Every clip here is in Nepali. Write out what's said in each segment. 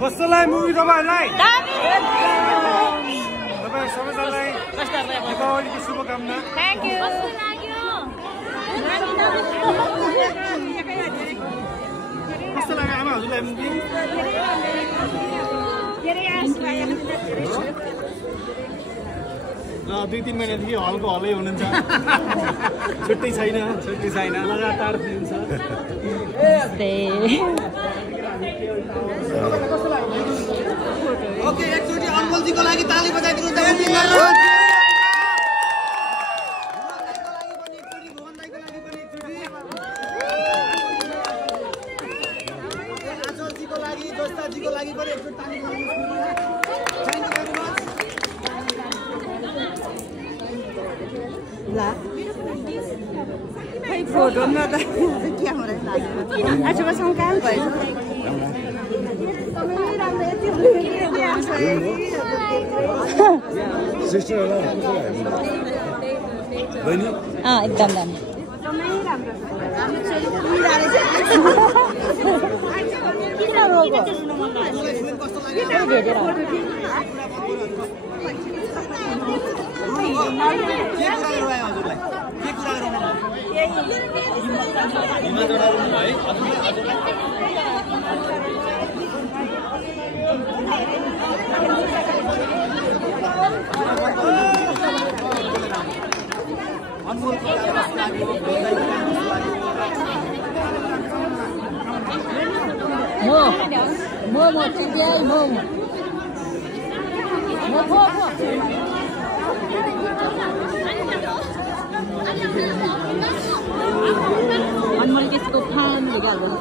कसलाई मुभी तपाईहरुलाई तपाई सबैजनालाई दीपावलीको शुभकामना। Thank you. कस्तो लाग्यो आमा हजुरलाई मुभी? ल 2-3 महिनादेखि हलको हलै हुनुहुन्छ। छुट्टै छैन लगातार फिल्म छ। ओके एकचोटी अनमोल जीको लागि ताली बजाइदिनु त। आचल जीको लागि जोस्ता जीको लागि पनि एकचोटी ताली ला खै फोटोमा त क्यामेरा लाग्यो। आजकोसँग काम भएछ। एकदम दामी। Mo today mo. Anmal त्यसको फान निकाल्नु।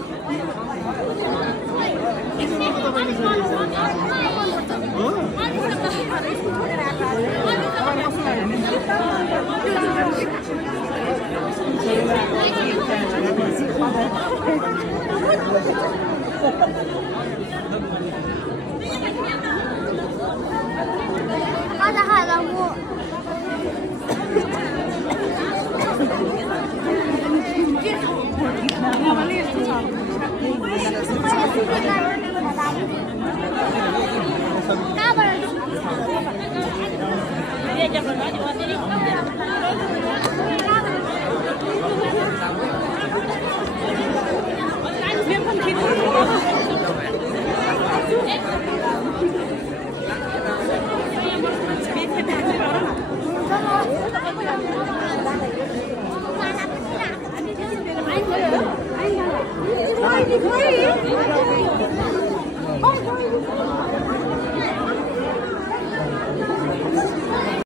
ada halamu.